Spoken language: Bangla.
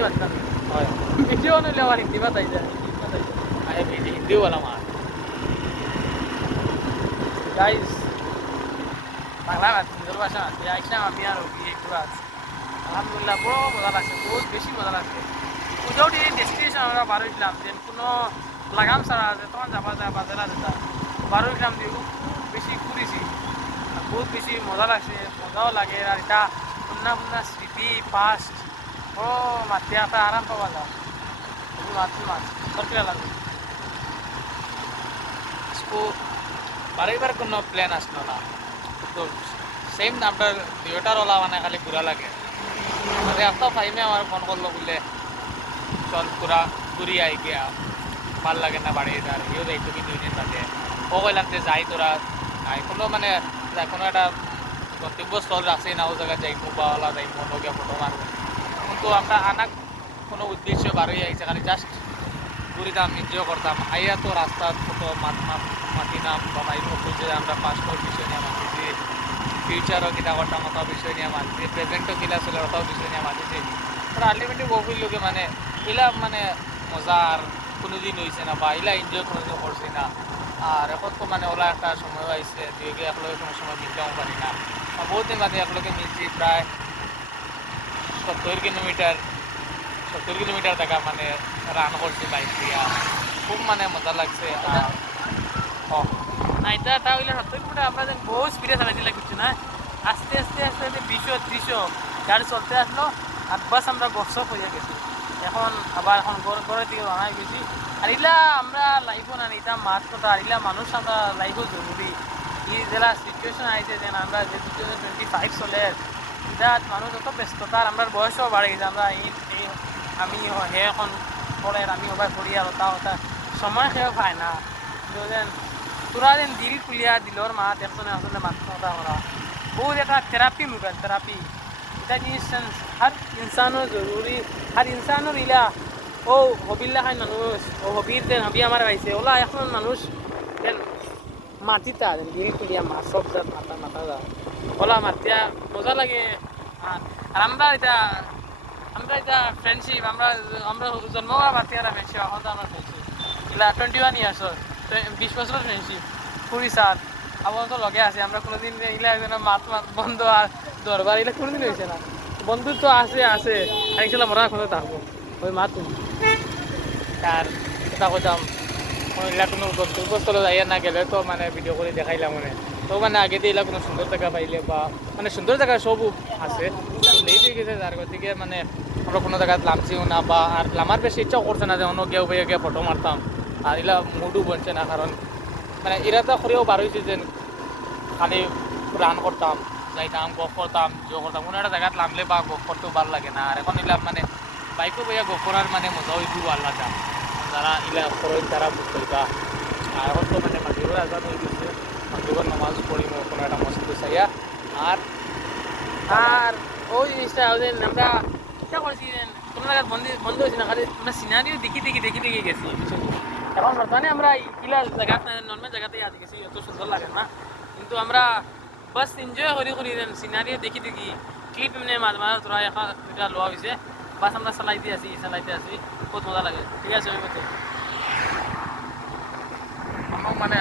হিন্দি পারতাম হয় ভিডিও নিলে আবার হিন্দি বাতাই যায় হিন্দিও বললাম আর গাইস বাংলা সুন্দর ভাষা আছে আইসলাম আমি আর একটু আছে আলহামদুলিল্লাহ বড় মজা লাগছে বহুত বেশি মজা লাগছে পুজোও ডেস্টিনেশন আমরা বার হইলাম যে কোনো লাগাম ছাড়া আছে তখন যাবা যায় বাজারা যেটা বার হইলাম দিয়ে খুব বেশি ঘুরেছি আর বহুত বেশি মজা লাগছে মজাও লাগে আর এটা পুন্না পুন্না স্মৃতি পাস্ট ও মাতি একটা আরাম পাওয়া যায় মাছ সরকার লাগবে বারবার কোনো প্ল্যান আসলো না তো সেম আপনার ভিডিওটার ওলা মানে খালি ঘুরা লাগে মানে একটা ফাইমে আমার ফোন করলো বলে চল পুরা ঘুরি আই গিয়া ভাল লাগে না বাড়ি আর ইও যাইতো কি 2 দিন বাদে ও কইলাম যে যাই তোরা কোনো মানে কোনো একটা গন্তব্যস্থল আছে না ও জায়গায় যাইবো বা ওলা যাইবো নগিয়া ফটো মারবো কিন্তু আমরা আনা কোনো উদ্দেশ্য বার হয়ে আইছে খালি জাস্ট ঘুরিতাম এনজয় করতাম আইয়া তো রাস্তার ফটো মাতি নাম বা ভাই খুঁজে আমরা পাসপোর্ট বিষয় নিয়ে মাতিছি ফিউচারও কিনা করতাম অত বিষয় নিয়ে মাতিছি প্রেজেন্টও কিনা ছিল অত বিষয় নিয়ে মাতিছি আর আলটিমেটলি বহু লোকে মানে এলা মানে মজা আর কোনোদিন হয়েছে না বা এলা এনজয় কোনোদিন করছি না আর এখন তো মানে ওলা একটা সময় আইসে দুইকে একলগে কোনো সময় মিলতেও পারি না বহুত দিন বাদে একলগে মিলছি প্রায় 70 কিলোমিটার দেখা মানে রান করছি বাইক দিয়া খুব মানে মজা লাগছে না এটা হইলে 70 কিলোমিটার আমরা যেন বহু স্পিডে চালাইতে কিছু না আস্তে আস্তে আস্তে আস্তে 200-300 গাড়ি চলতে আসলো আর বাস আমরা গপসপ হয়ে গেছি এখন আবার এখন ঘরের দিকে রওনা হয়ে গেছি আর ইলা আমরা লাইফও না নিতাম মাছ কথা আর ইলা মানুষ আমরা লাইফও জরুরি এই জেলা সিচুয়েশন আইছে যেন আমরা যে 2025 চলে এটা মানুষ যত ব্যস্ততা আর আমরা বয়সও বাড়ে গেছে আমরা আমি হে এখন পড়ে আমি সবাই পড়ি আর ওটা সময় খেয়েও পায় না যেন তোরা যেন দিল খুলিয়া দিলর মাত একজনে আসলে মাত কথা করা বহুত এটা থেরাপি মোবাইল থেরাপি এটা জিনিস হার ইনসানও জরুরি হার ইনসানোর ইলা ও হবিল্লা খান মানুষ ও হবির দেন হবি আমার পাইছে ওলা এখন মানুষ দেন মাতিতা দেন দিল খুলিয়া মাছ সব জাত মাথা যা ওলা মাতিয়া মজা লাগে আর আমরা এটা ফ্রেন্ডশিপ আমরা জন্ম করা মাতি আর ফ্রেন্ডশিপ এখন তো আমরা ফ্রেন্ডশিপ এগুলা 21 ইয়ার্স 20 বছরের ফ্রেন্ডশিপ পুরি স্যার আবার তো লগে আছে আমরা কোনোদিন এগুলা একজন মাত বন্ধ আর দরবার এগুলা কোনোদিন হয়েছে না বন্ধুত্ব আছে আর একচুয়ালি মরা এখন থাকবো ওই মাত আর এটা কইতাম এগুলা কোনো গন্তব্যস্থলে যাইয়া না গেলে তো মানে ভিডিও করে দেখাইলাম মানে তো মানে আগে দিয়ে এগুলা কোনো সুন্দর জায়গা পাইলে বা মানে সুন্দর জায়গা সবও আছে লেট হয়ে গেছে যার গতিকে মানে আমরা কোনো জায়গায় নামছিও না বা আর নামার বেশি ইচ্ছাও করছে না যে অন্য গিয়ে গিয়ে ফটো মারতাম আর এগুলা মুডও বলছে না কারণ মানে এরা তো করেও বার হয়েছে যে খালি রান করতাম যাইতাম গফ করতাম করতাম কোনো একটা জায়গায় নামলে বা গফ করতেও ভালো লাগে না আর এখন এলাম মানে বাইকও বইয়া গফ করার মানে মজা হইতেও আলাদা যারা এলা করেন তারা বুঝবা আর এখন তো মানে মাটিগুলো আজাদ হয়ে গেছে মাটিগুলো নামাজ পড়িব কোনো একটা মসজিদে চাইয়া আর ওই জিনিসটা আমরা চেষ্টা করছি কোনো জায়গায় বন্ধ হয়েছে না খালি আমরা সিনারিও দেখি গেছি এখন বর্তমানে আমরা ইলা জায়গা নর্মাল জায়গাতেই আজ গেছি এত সুন্দর লাগে না কিন্তু আমরা বাস এনজয় করি সিনারিও দেখি ক্লিপ এমনি মাঝে তোরা এটা লোৱা হয়েছে বাস আমরা চালাইতে আছি বহুত মজা লাগে ঠিক আছে ওই মতো আমার মানে